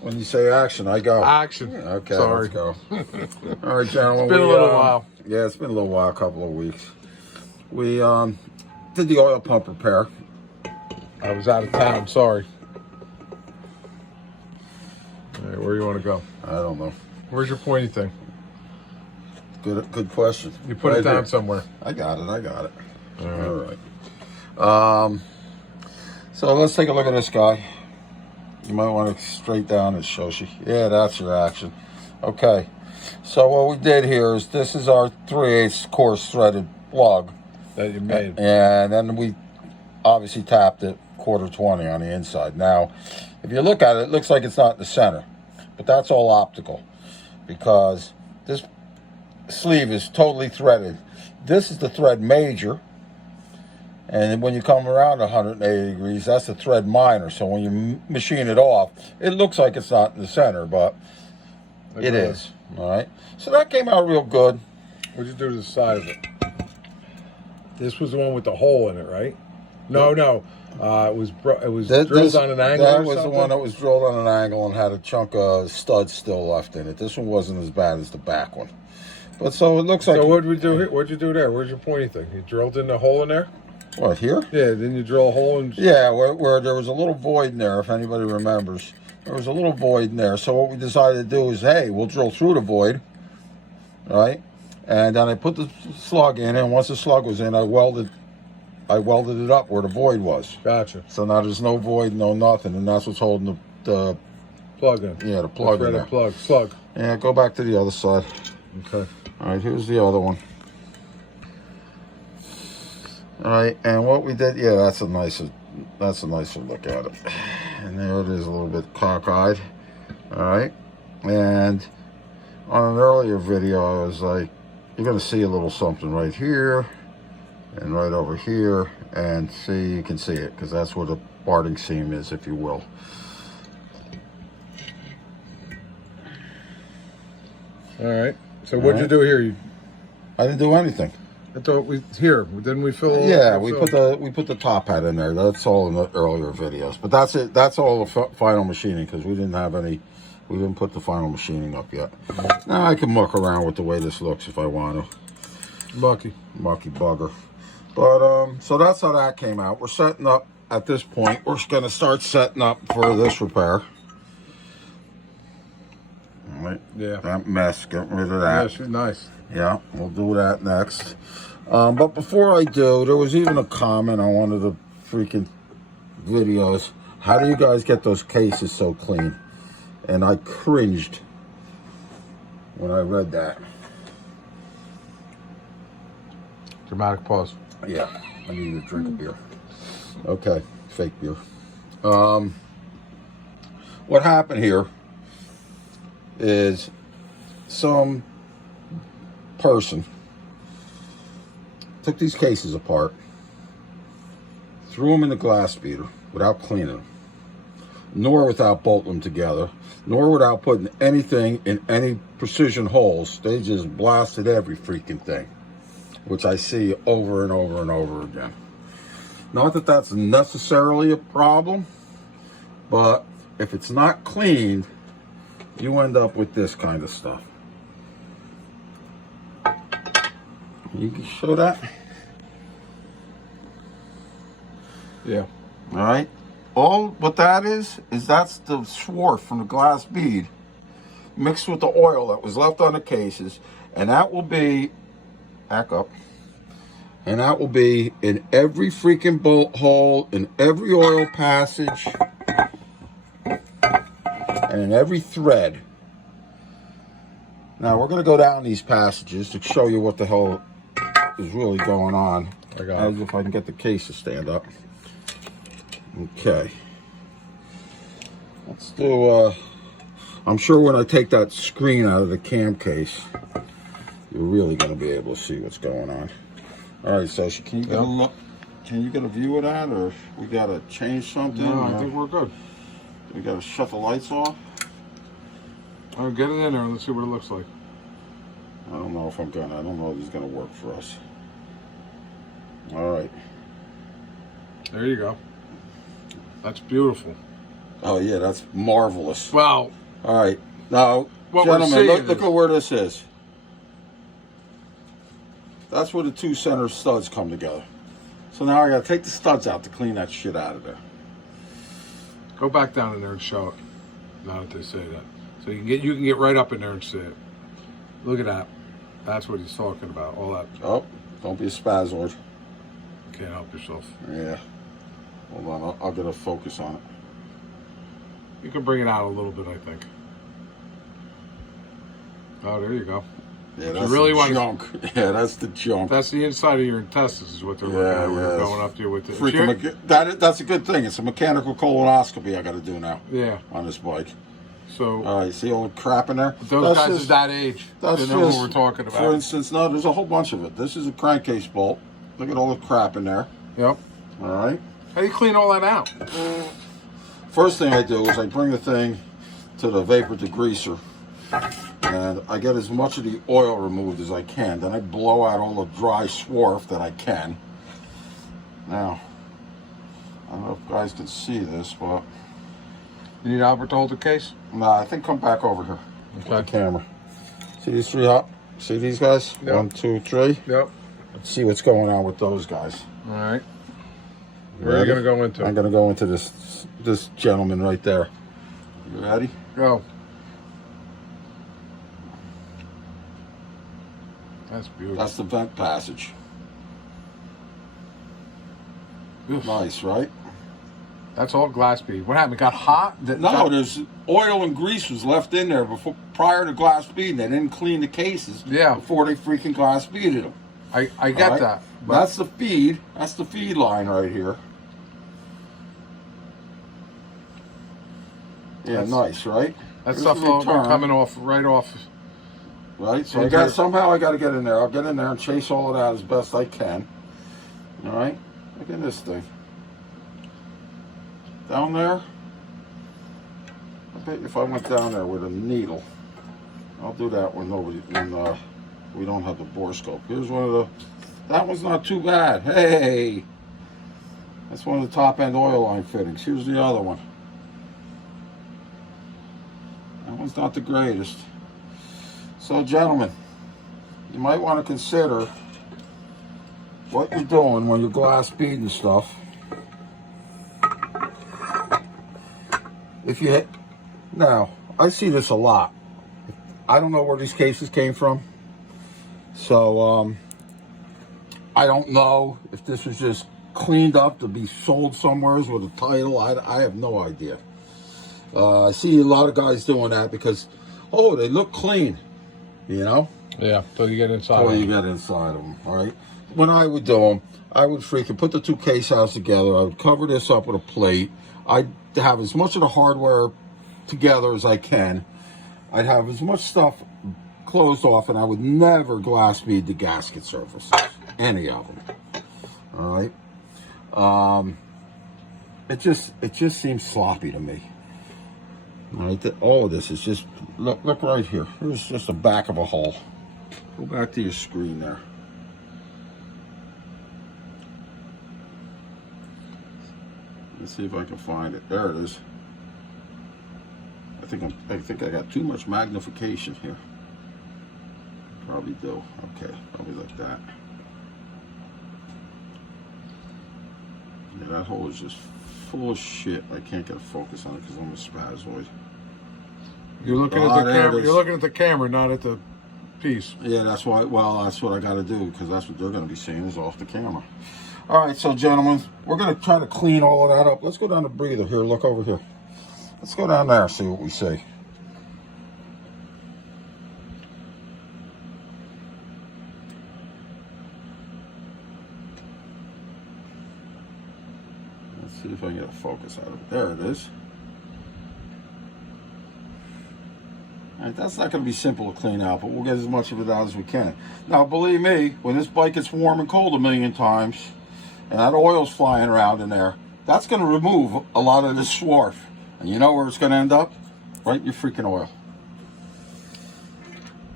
When you say action, I go. Action. Yeah, okay, Sorry. let's go. All right, gentlemen. It's been a little while. Yeah, it's been a little while, a couple of weeks. We did the oil pump repair. I was out of town. Sorry. All right, where do you want to go? I don't know. Where's your pointy thing? Good question. You put it down somewhere. I got it. All right. All right. So let's take a look at this guy. You might want to straight down and Shoshi. Yeah, that's your action. Okay. So what we did here is this is our 3/8 coarse threaded plug That you made. and then we obviously tapped it 1/4 on the inside. Now, if you look at it, it looks like it's not in the center, but that's all optical because this sleeve is totally threaded. This is the thread major, and when you come around 180 degrees, that's the thread minor. So when you machine it off, it looks like it's not in the center, but it is. All right. So that came out real good. What'd you do to the side of it? This was the one with the hole in it, right? No. It was drilled on an angle. That was the one that was drilled on an angle and had a chunk of studs still left in it. This one wasn't as bad as the back one. But so it looks like. So what'd we do here? What'd you do there? Where's your pointy thing? You drilled in the hole in there? What, here? Yeah, then you drill a hole in. Yeah, where there was a little void in there, if anybody remembers. There was a little void in there. So what we decided to do is, hey, we'll drill through the void, right? And then I put the slug in, and once the slug was in, I welded it up where the void was. Gotcha. So now there's no void, no nothing, and that's what's holding the plug in. Yeah, the plug in there. Slug. Yeah, go back to the other side. Okay. All right, here's the other one. All right, and what we did, yeah, that's a nicer look at it. And there it is, a little bit cockeyed. All right, and on an earlier video, I was like, you're gonna see a little something right here and right over here, and see, you can see it because that's where the parting seam is, if you will. All right. So what'd you do here? I didn't do anything. I thought didn't we fill? Yeah, we put the top hat in there. That's all in the earlier videos. But that's it. That's all the final machining because we didn't put the final machining up yet. Now I can muck around with the way this looks if I want to. Mucky bugger. But so that's how that came out. We're setting up at this point. We're going to start setting up for this repair. All right. Yeah. That mess. Get rid of that. Yeah, she's nice. Yeah, we'll do that next. But before I do, there was even a comment on one of the freaking videos. How do you guys get those cases so clean? And I cringed when I read that. Dramatic pause. Yeah, I need to drink a beer. Okay, fake beer. What happened here is some person took these cases apart, threw them in the glass beater without cleaning them, nor without bolting them together, nor without putting anything in any precision holes. They just blasted every freaking thing, which I see over and over and over again. Not that that's necessarily a problem, but if it's not cleaned, you end up with this kind of stuff. You can show that? Yeah. All right. All what that is that's the swarf from the glass bead mixed with the oil that was left on the cases, and that will be, back up, and that will be in every freaking bolt hole, in every oil passage, and in every thread. Now we're going to go down these passages to show you what the hell is really going on. I got it. If I can get the case to stand up. Okay. Let's do, I'm sure when I take that screen out of the cam case, you're really going to be able to see what's going on. All right, so can you get a look? Can you get a view of that, or we got to change something? No, I think we're good. We got to shut the lights off? All right, get it in there and let's see what it looks like. I don't know if I don't know if it's going to work for us. All right. There you go. That's beautiful. Oh yeah, that's marvelous. Well, all right, now, what we're gentlemen, seeing look at where this is. That's where the two center studs come together. So now I gotta take the studs out to clean that shit out of there. Go back down in there and show it. Now that they say that, so you can get right up in there and see it. Look at that. That's what he's talking about. All that. Oh, don't be a spazoid. Can't help yourself. Yeah. Hold on, I'll get a focus on it. You can bring it out a little bit, I think. Oh, there you go. Yeah, that's really the junk. Yeah, that's the junk. That's the inside of your intestines is what they're looking at. Going up there with it. That's a good thing. It's a mechanical colonoscopy I got to do now. Yeah. On this bike. So. All right, see all the crap in there? Those guys at that age, they know what we're talking about. For instance, no, there's a whole bunch of it. This is a crankcase bolt. Look at all the crap in there. Yep. All right. How do you clean all that out? First thing I do is I bring the thing to the vapor degreaser. And I get as much of the oil removed as I can. Then I blow out all the dry swarf that I can. Now, I don't know if guys can see this, but... You need Albert to hold the case? Nah, I think come back over here. Okay. With the camera. See these three up? See these guys? Yep. 1, 2, 3. Yep. Let's see what's going on with those guys. All right. Where are you going to go into? I'm going to go into this gentleman right there. You ready? Go. That's beautiful. That's the vent passage. Oof. Nice, right? That's all glass bead. What happened? It got hot? There's oil and grease was left in there prior to glass beading. They didn't clean the cases before they freaking glass beaded them. I get that. But that's the feed. That's the feed line right here. Yeah, nice, right? That stuff coming off right off. Right, so somehow I got to get in there. I'll get in there and chase all of that as best I can. All right, look at this thing. Down there, I bet if I went down there with a needle, I'll do that when we don't have the bore scope. Here's one of that one's not too bad. Hey, that's one of the top end oil line fittings. Here's the other one. That one's not the greatest. So, gentlemen, you might want to consider what you're doing when you're glass beading stuff. Now, I see this a lot. I don't know where these cases came from. So, I don't know if this was just cleaned up to be sold somewhere with a title. I have no idea. I see a lot of guys doing that because, they look clean. You know? Yeah, till you get inside them. All right? When I would do them, I would freaking put the two case halves together. I would cover this up with a plate. I'd have as much of the hardware together as I can. I'd have as much stuff closed off, and I would never glass bead the gasket surfaces. Any of them. All right? It just seems sloppy to me. All right, all of this is just, look right here. Here's just the back of a hole. Go back to your screen there. Let's see if I can find it. There it is. I think I got too much magnification here. Probably do. Okay, probably like that. Yeah, that hole is just full of shit. I can't get a focus on it because I'm a spazoid. You're looking at the camera. You're looking at the camera, not at the piece. Yeah, that's why. Well, that's what I got to do because that's what they're going to be seeing is off the camera. All right, so gentlemen, we're going to try to clean all of that up. Let's go down the breather here. Look over here. Let's go down there. See what we see. See if I can get a focus out of it. There it is. All right, that's not going to be simple to clean out, but we'll get as much of it out as we can. Now, believe me, when this bike gets warm and cold a million times, and that oil's flying around in there, that's going to remove a lot of this swarf. And you know where it's going to end up? Right in your freaking oil.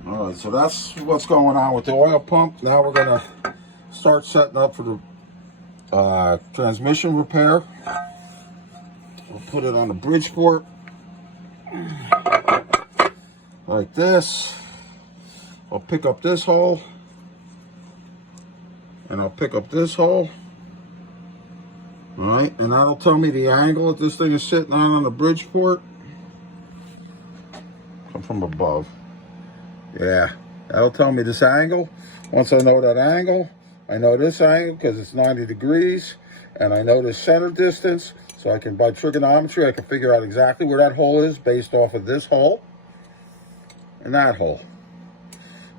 All right, so that's what's going on with the oil pump. Now we're going to start setting up for the transmission repair. We'll put it on the Bridgeport like this. I'll pick up this hole, and I'll pick up this hole. All right, and that'll tell me the angle that this thing is sitting on the Bridgeport. Come from above. Yeah, that'll tell me this angle. Once I know that angle, I know this angle because it's 90 degrees, and I know the center distance, so I can, by trigonometry, I can figure out exactly where that hole is based off of this hole and that hole.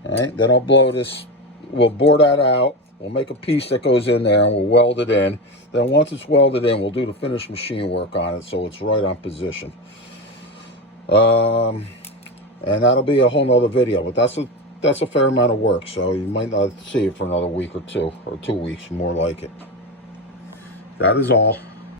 All right, then I'll blow this, we'll bore that out, we'll make a piece that goes in there, and we'll weld it in. Then once it's welded in, we'll do the finished machine work on it so it's right on position. And that'll be a whole nother video, but that's a fair amount of work, so you might not see it for another week or 2 weeks, more like it. That is all.